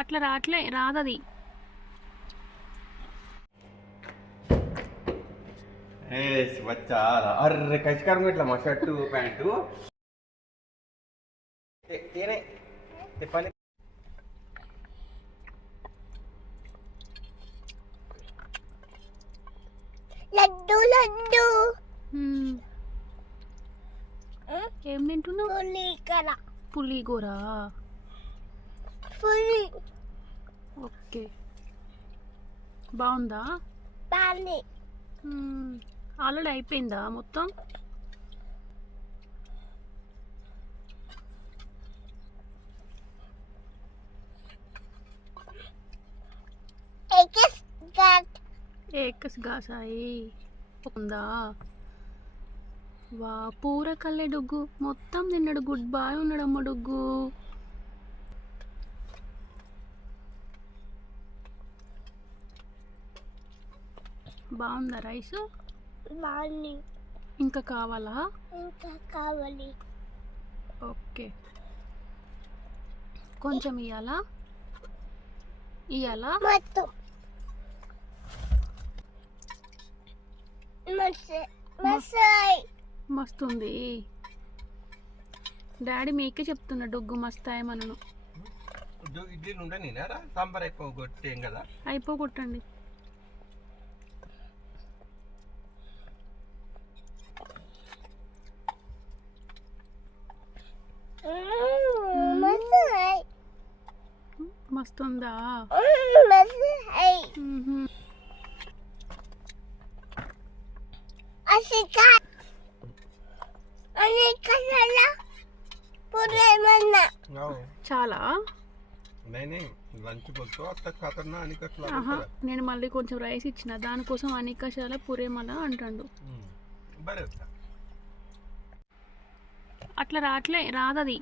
అట్లా రాదది. వచ్చా అర్రే కచ్చికారం ఇట్లా మా షర్టు ప్యాంటు తేనే చెప్పండి. లడ్డు లడ్డు ఏం తింటున్నావు? పులిగూర. ఓకే, బాగుందా? ఆల్రెడీ అయిపోయిందా మొత్తం? ఏకస్ గాసాయి ఉందా? వా పూర కల్లే డొగ్గు మొత్తం తిన్నాడు. గుడ్ బాయ్ ఉన్నాడమ్మ డొగ్గు. బాగుందా రైస్? బాగుంది. ఇంకా కావాలా? ఇంకా కావాలి. ఓకే, కొంచెం ఇయ్యాలా? మొత్తం మస్తుంది. డాడీ మీకే చెప్తున్నా డొగ్గు మస్తాయి మనను. ఇడ్లీ ఉండని సాంబార్ ఎక్కువ కొట్టేం కదా, అయిపోగొట్టండి. మస్తుందా? చాలా లంచ్ ఖతర్నా నేను మళ్ళీ కొంచెం రైస్ ఇచ్చిన దానికోసం అనికశాల పురేమల అంటాడు. బరే అట్లా రాదది.